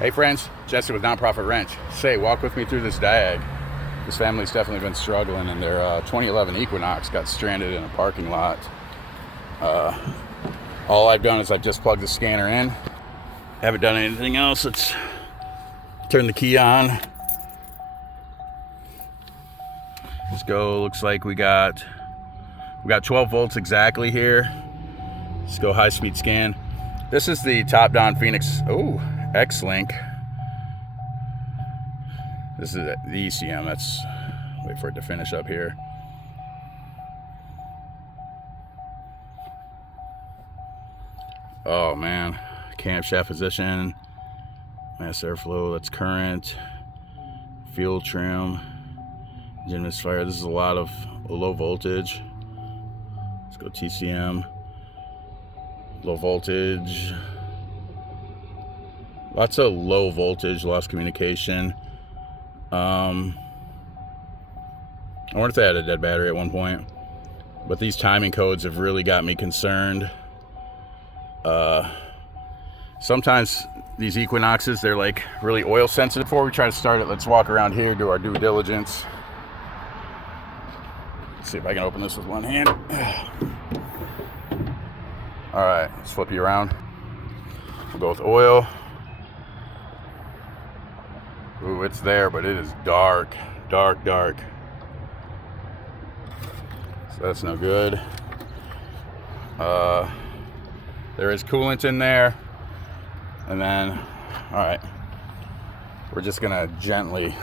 Hey friends, Jesse with Nonprofit Wrench. Say, walk with me through this Diag. This family's definitely been struggling, and their 2011 Equinox got stranded in a parking lot. All I've done is I've just plugged the scanner in. Haven't done anything else. Let's turn the key on. Let's go. Looks like we got 12 volts exactly here. Let's go high-speed scan. This is the top-down Phoenix. Oh, X-Link. This is the ECM. Let's wait for it to finish up here. Oh man, camshaft position, mass airflow, that's current, fuel trim, engine misfire. This is a lot of low voltage. Let's go TCM, low voltage. Lots of low voltage, lost communication. I wonder if they had a dead battery at one point. But these timing codes have really got me concerned. Sometimes these Equinoxes, they're like really oil sensitive. Before we try to start it, let's walk around here, do our due diligence. Let's see if I can open this with one hand. All right, let's flip you around. We'll go with oil. Ooh, it's there, but it is dark, dark, dark. So that's no good. There is coolant in there. And then, all right, we're just gonna gently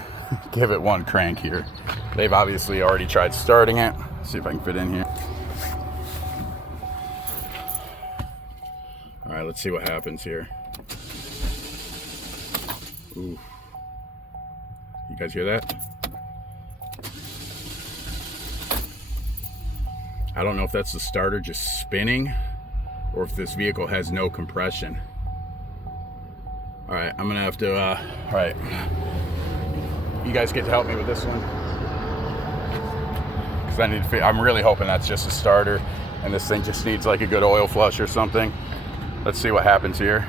give it one crank here. They've obviously already tried starting it. Let's see if I can fit in here. All right, let's see what happens here. Ooh. You guys hear that? I don't know if that's the starter just spinning or if this vehicle has no compression. All right, I'm gonna have to, all right. You guys get to help me with this one. Because I'm really hoping that's just a starter and this thing just needs like a good oil flush or something. Let's see what happens here.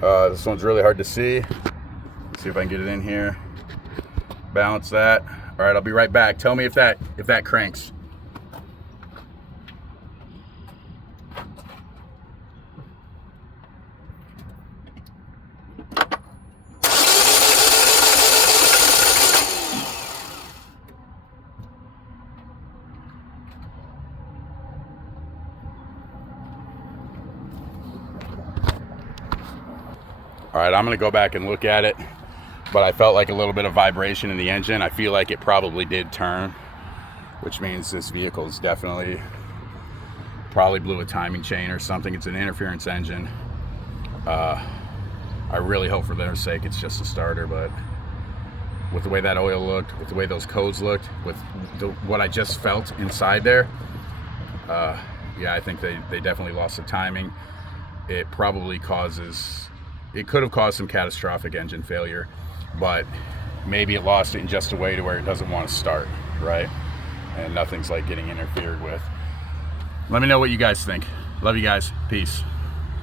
This one's really hard to see. Let's see if I can get it in here. Balance that. All right, I'll be right back. Tell me if that cranks. All right, I'm gonna go back and look at it, but I felt like a little bit of vibration in the engine. I feel like it probably did turn, which means this vehicle is probably blew a timing chain or something. It's an interference engine. I really hope for their sake it's just a starter, but with the way that oil looked, with the way those codes looked, with what I just felt inside there, yeah, I think they definitely lost the timing. It could have caused some catastrophic engine failure, but maybe it lost it in just a way to where it doesn't want to start, right? And nothing's like getting interfered with. Let me know what you guys think. Love you guys. Peace.